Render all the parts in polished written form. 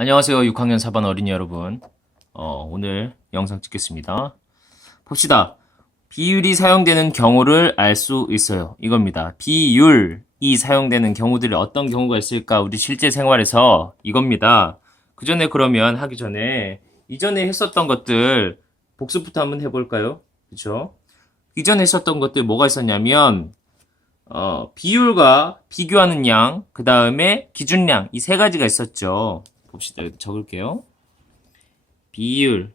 안녕하세요. 6학년 4반 어린이 여러분. 오늘 영상 찍겠습니다. 봅시다. 비율이 사용되는 경우를 알 수 있어요. 이겁니다. 비율이 사용되는 경우들이 어떤 경우가 있을까? 우리 실제 생활에서 이겁니다. 그 전에 그러면 하기 전에 이전에 했었던 것들 복습부터 한번 해볼까요? 그쵸? 이전에 했었던 것들 뭐가 있었냐면 비율과 비교하는 양, 그 다음에 기준량 이 세 가지가 있었죠. 봅시다. 여기 적을게요. 비율,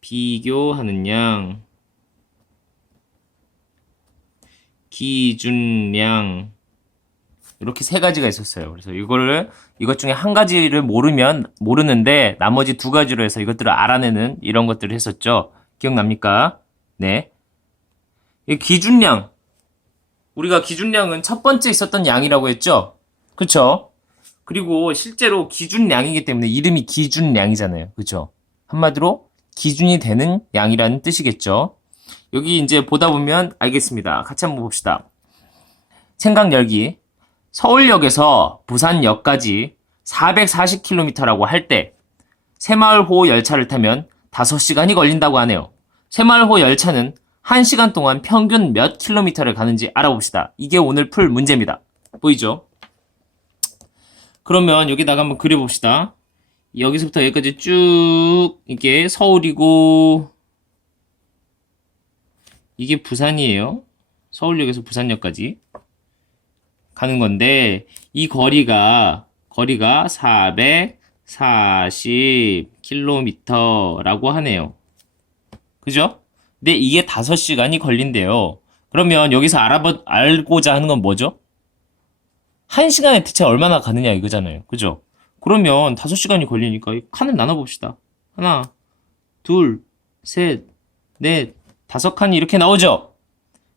비교하는 양, 기준량 이렇게 세 가지가 있었어요. 그래서 이것 중에 한 가지를 모르는데 나머지 두 가지로 해서 이것들을 알아내는 이런 것들을 했었죠. 기억납니까? 네. 이 기준량. 우리가 기준량은 첫 번째 있었던 양이라고 했죠? 그쵸? 그리고 실제로 기준량이기 때문에 이름이 기준량이잖아요. 그죠? 한마디로 기준이 되는 양이라는 뜻이겠죠. 여기 이제 보다 보면 알겠습니다. 같이 한번 봅시다. 생각 열기. 서울역에서 부산역까지 440km라고 할 때 새마을호 열차를 타면 5시간이 걸린다고 하네요. 새마을호 열차는 1시간 동안 평균 몇 킬로미터를 가는지 알아봅시다. 이게 오늘 풀 문제입니다. 보이죠? 그러면 여기다가 한번 그려봅시다. 여기서부터 여기까지 쭉 이게 서울이고 이게 부산이에요. 서울역에서 부산역까지 가는 건데 이 거리가 440km라고 하네요. 그죠? 근데 이게 5시간이 걸린대요. 그러면 여기서 알고자 하는 건 뭐죠? 1시간에 대체 얼마나 가느냐 이거잖아요. 그죠? 그러면 5시간이 걸리니까 이 칸을 나눠봅시다. 하나, 둘, 셋, 넷, 5칸이 이렇게 나오죠?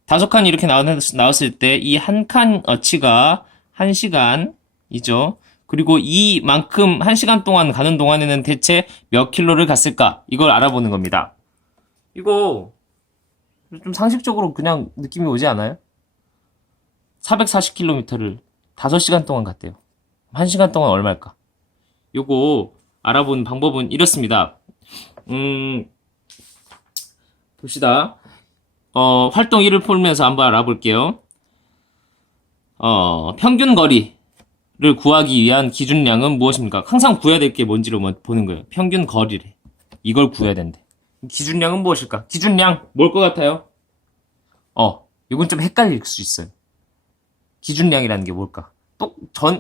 5칸이 이렇게 나왔을 때 이 한 칸 어치가 1시간이죠. 그리고 이만큼 1시간 동안 가는 동안에는 대체 몇 킬로를 갔을까? 이걸 알아보는 겁니다. 이거 좀 상식적으로 그냥 느낌이 오지 않아요? 440km를 5시간 동안 갔대요. 1시간 동안 얼마일까? 요거 알아보는 방법은 이렇습니다. 봅시다. 활동 1을 풀면서 한번 알아볼게요. 평균 거리를 구하기 위한 기준량은 무엇입니까? 항상 구해야 될 게 뭔지를 보는 거예요. 평균 거리를. 이걸 구해야 된대. 기준량은 무엇일까? 기준량, 뭘 것 같아요? 이건 좀 헷갈릴 수 있어요. 기준량이라는 게 뭘까?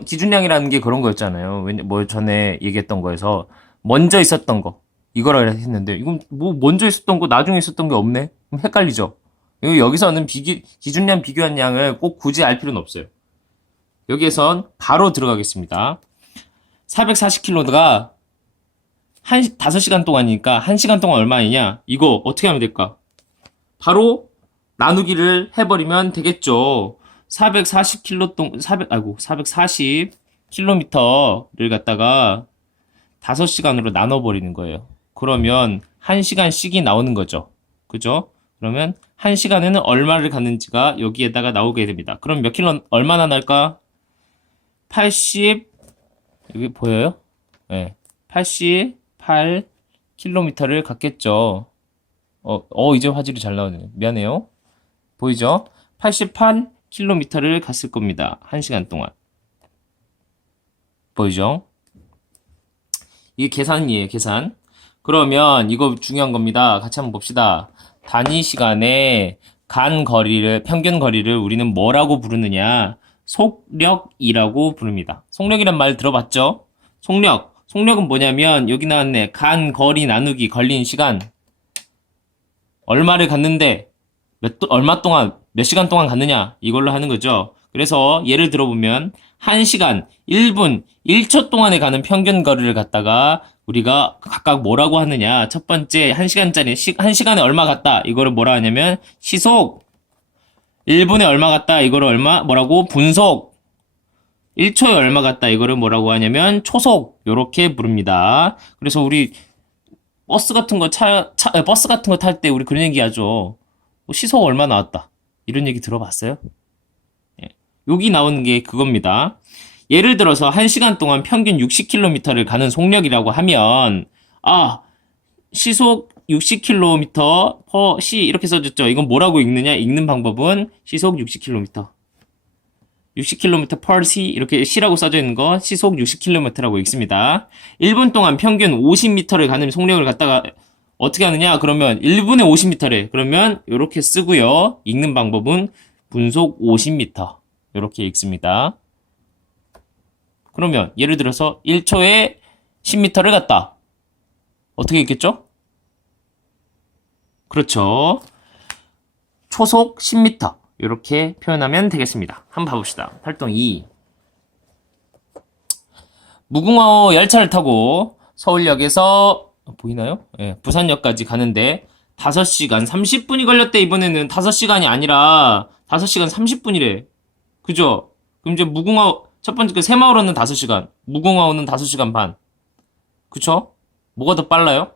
기준량이라는 게 그런 거였잖아요. 전에 얘기했던 거에서, 먼저 있었던 거. 이거라 했는데, 이건 먼저 있었던 거, 나중에 있었던 게 없네? 헷갈리죠? 여기서는 기준량 비교한 양을 꼭 굳이 알 필요는 없어요. 여기에선 바로 들어가겠습니다. 440km가 5시간 동안이니까 1시간 동안 얼마이냐? 이거 어떻게 하면 될까? 바로 나누기를 해버리면 되겠죠. 440km를 갖다가 5시간으로 나눠버리는 거예요. 그러면 1시간씩이 나오는 거죠. 그죠? 그러면 1시간에는 얼마를 갔는지가 여기에다가 나오게 됩니다. 그럼 몇 킬로, 얼마나 날까? 80, 여기 보여요? 네. 88km를 갔겠죠. 이제 화질이 잘 나오네요. 미안해요. 보이죠? 88km를 갔을 겁니다. 1시간 동안. 보이죠? 이게 계산이에요, 계산. 그러면 이거 중요한 겁니다. 같이 한번 봅시다. 단위 시간에 평균 거리를 우리는 뭐라고 부르느냐? 속력이라고 부릅니다. 속력이란 말 들어봤죠? 속력은 뭐냐면 여기 나왔네. 거리 나누기 걸린 시간. 얼마를 갔는데 몇 시간 동안 갔느냐 이걸로 하는 거죠. 그래서 예를 들어보면 1시간 1분 1초 동안에 가는 평균 거리를 갖다가 우리가 각각 뭐라고 하느냐. 첫 번째 1시간에 얼마 갔다 이거를 뭐라 하냐면 시속. 1분에 얼마 갔다 이거를 뭐라고 분속. 1초에 얼마 갔다 이거를 뭐라고 하냐면 초속. 요렇게 부릅니다. 그래서 우리 버스 같은 거 탈 때 우리 그런 얘기 하죠. 시속 얼마 나왔다. 이런 얘기 들어봤어요? 예. 여기 나오는 게 그겁니다. 예를 들어서 1시간 동안 평균 60km를 가는 속력이라고 하면, 시속 60km per 시 이렇게 써줬죠. 이건 뭐라고 읽느냐? 읽는 방법은 시속 60km. 60km per s 이렇게 시라고 써져 있는 거 시속 60km라고 읽습니다. 1분 동안 평균 50m를 가는 속력을 갖다가 어떻게 하느냐? 그러면 1분에 50m래. 그러면 이렇게 쓰고요. 읽는 방법은 분속 50m 이렇게 읽습니다. 그러면 예를 들어서 1초에 10m를 갔다. 어떻게 읽겠죠? 그렇죠. 초속 10m 이렇게 표현하면 되겠습니다. 한번 봐봅시다. 활동 2. 무궁화호 열차를 타고 서울역에서 보이나요? 네, 부산역까지 가는데 5시간 30분이 걸렸대. 이번에는 5시간이 아니라 5시간 30분이래. 그죠? 그럼 이제 무궁화호 첫 번째 그 새마을호는 5시간, 무궁화호는 5시간 반. 그쵸? 뭐가 더 빨라요?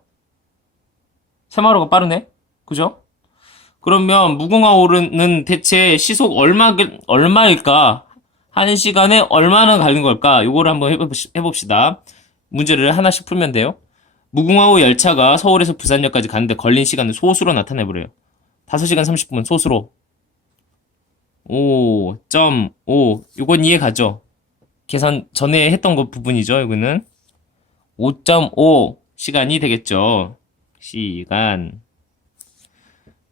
새마을호가 빠르네? 그죠? 그러면 무궁화호는 대체 시속 얼마일까? 1시간에 얼마나 가는 걸까? 요거를 한번 해봅시다. 문제를 하나씩 풀면 돼요. 무궁화호 열차가 서울에서 부산역까지 가는데 걸린 시간을 소수로 나타내보래요. 5시간 30분 소수로. 5.5. 요건 이해 가죠? 계산 전에 했던 거 부분이죠. 이거는 5.5 시간이 되겠죠. 시간.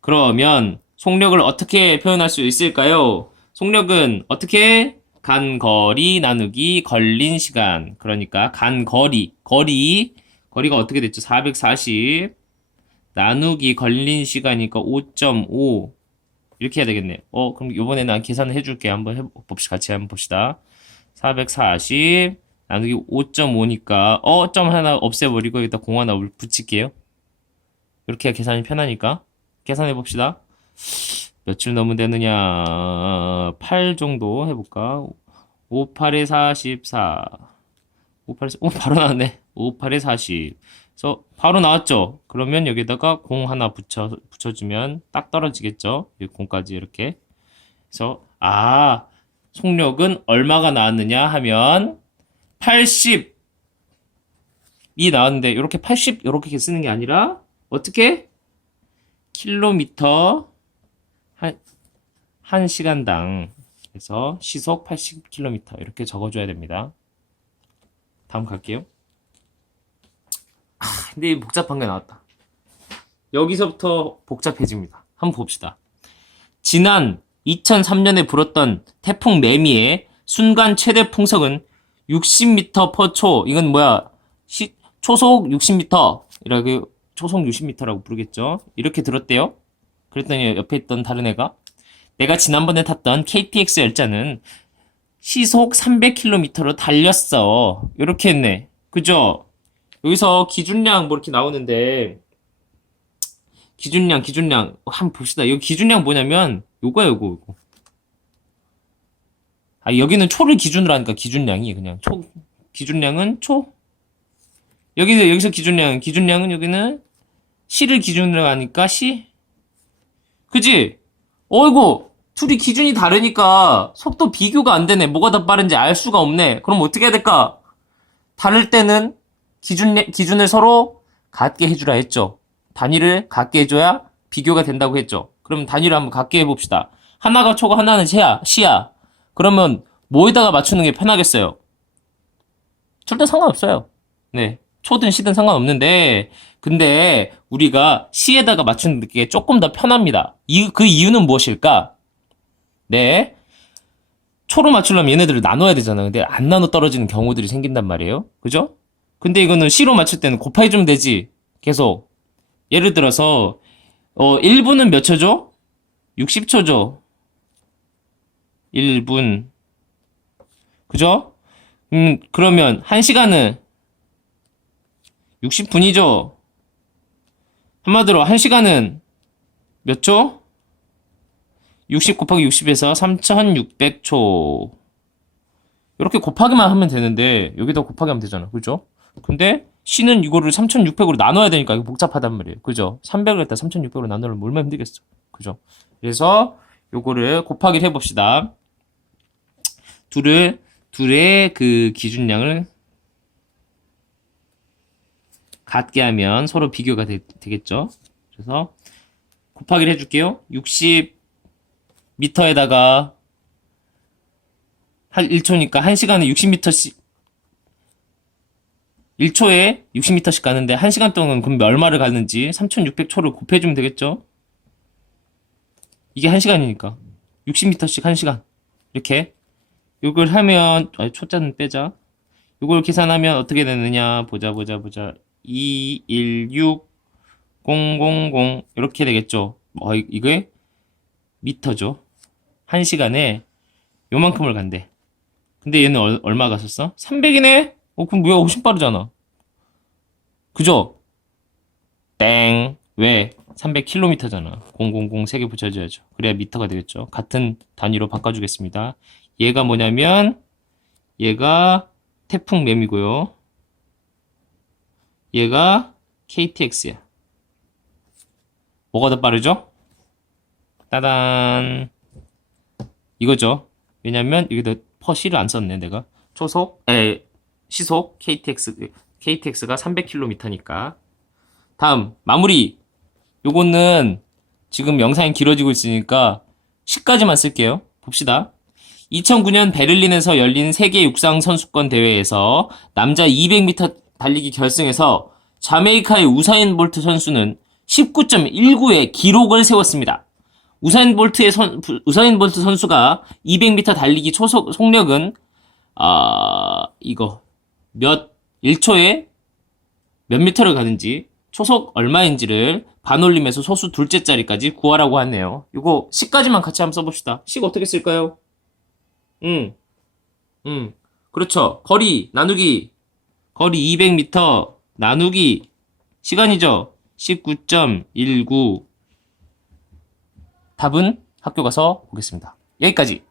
그러면 속력을 어떻게 표현할 수 있을까요? 속력은 어떻게? 간 거리 나누기 걸린 시간. 그러니까 간 거리가 어떻게 됐죠? 440 나누기 걸린 시간이니까 5.5 이렇게 해야 되겠네. 그럼 이번에는 계산을 해줄게. 한번 같이 한번 봅시다. 440 나누기 5.5니까 점 하나 없애버리고 여기다 공 하나 붙일게요. 이렇게 계산이 편하니까 계산해 봅시다. 며칠 넣으면 되느냐? 8 정도 해볼까? 5, 8에 44 5, 8에 바로 나왔네. 5, 8에 40 그래서 바로 나왔죠? 그러면 여기다가 공 하나 붙여주면 딱 떨어지겠죠? 이 공까지 이렇게. 그래서 속력은 얼마가 나왔느냐 하면 80이 나왔는데 이렇게 80 이렇게 쓰는 게 아니라 어떻게? 킬로미터 한 시간당. 그래서 시속 80km 이렇게 적어줘야 됩니다. 다음 갈게요. 근데 복잡한 게 나왔다. 여기서부터 복잡해집니다. 한번 봅시다. 지난 2003년에 불었던 태풍 매미의 순간 최대 풍속은 60m/초. 이건 뭐야? 초속 60m. 이렇게 초속 60m라고 부르겠죠. 이렇게 들었대요. 그랬더니 옆에 있던 다른 애가 내가 지난번에 탔던 KTX 열차는 시속 300km로 달렸어. 이렇게 했네. 그죠? 여기서 기준량 뭐 이렇게 나오는데 기준량 한번 봅시다. 여기 기준량 뭐냐면 요거야 요거. 여기는 초를 기준으로 하니까 기준량이 그냥 기준량은 초. 여기서 기준량은 여기는 시를 기준으로 하니까 시. 그지? 어이구, 둘이 기준이 다르니까 속도 비교가 안 되네. 뭐가 더 빠른지 알 수가 없네. 그럼 어떻게 해야 될까? 다를 때는 기준을 서로 같게 해주라 했죠. 단위를 같게 해줘야 비교가 된다고 했죠. 그럼 단위를 한번 같게 해봅시다. 하나가 초고 하나는 시야. 그러면 뭐에다가 맞추는 게 편하겠어요? 절대 상관없어요. 네. 초든 시든 상관없는데, 근데 우리가 시에다가 맞추는 게 조금 더 편합니다. 그 이유는 무엇일까? 네. 초로 맞추려면 얘네들을 나눠야 되잖아. 근데 안 나눠 떨어지는 경우들이 생긴단 말이에요. 그죠? 근데 이거는 시로 맞출 때는 곱해주면 되지. 계속. 예를 들어서, 1분은 몇 초죠? 60초죠. 1분. 그죠? 그러면 1시간은 60분이죠. 한마디로 1시간은 몇 초? 60 곱하기 60에서 3600초. 이렇게 곱하기만 하면 되는데 여기다 곱하기 하면 되잖아. 그죠? 근데 C는 이거를 3600으로 나눠야 되니까 이거 복잡하단 말이에요. 그죠? 300을 했다 3600으로 나누면 얼마나 힘들겠어. 그죠? 그래서 요거를 곱하기를 해봅시다. 둘의 그 기준량을 같게 하면 서로 비교가 되겠죠. 그래서 곱하기를 해줄게요. 60m에다가 한 1초니까 1시간에 60m씩 1초에 60m씩 가는데 1시간 동안 그럼 얼마를 가는지 3600초를 곱해주면 되겠죠. 이게 1시간이니까 60m씩 1시간 이렇게 이걸 하면 초자는 빼자. 이걸 계산하면 어떻게 되느냐 보자 2, 1, 6, 0, 0, 0 이렇게 되겠죠. 이게 미터죠. 1시간에 요만큼을 간대. 근데 얘는 얼마 갔었어? 300이네? 그럼 뭐야 훨씬 빠르잖아. 그죠? 땡. 왜? 300km잖아. 000 3개 붙여줘야죠. 그래야 미터가 되겠죠. 같은 단위로 바꿔주겠습니다. 얘가 뭐냐면 얘가 태풍맴이고요. 얘가 KTX야. 뭐가 더 빠르죠? 따단. 이거죠. 왜냐면 여기다 퍼시를 안 썼네 내가. 시속 KTX가 300km니까. 다음 마무리. 요거는 지금 영상이 길어지고 있으니까 10까지만 쓸게요. 봅시다. 2009년 베를린에서 열린 세계 육상 선수권 대회에서 남자 200m 달리기 결승에서 자메이카의 우사인 볼트 선수는 19.19의 기록을 세웠습니다. 우사인 볼트 선수가 200m 달리기 초속 속력은 1초에 몇 미터를 가는지 초속 얼마인지를 반올림해서 소수 둘째 자리까지 구하라고 하네요. 이거 식까지만 같이 한번 써봅시다. 식 어떻게 쓸까요? 그렇죠. 거리 200m 나누기 시간이죠. 19.19. 답은 학교 가서 보겠습니다. 여기까지.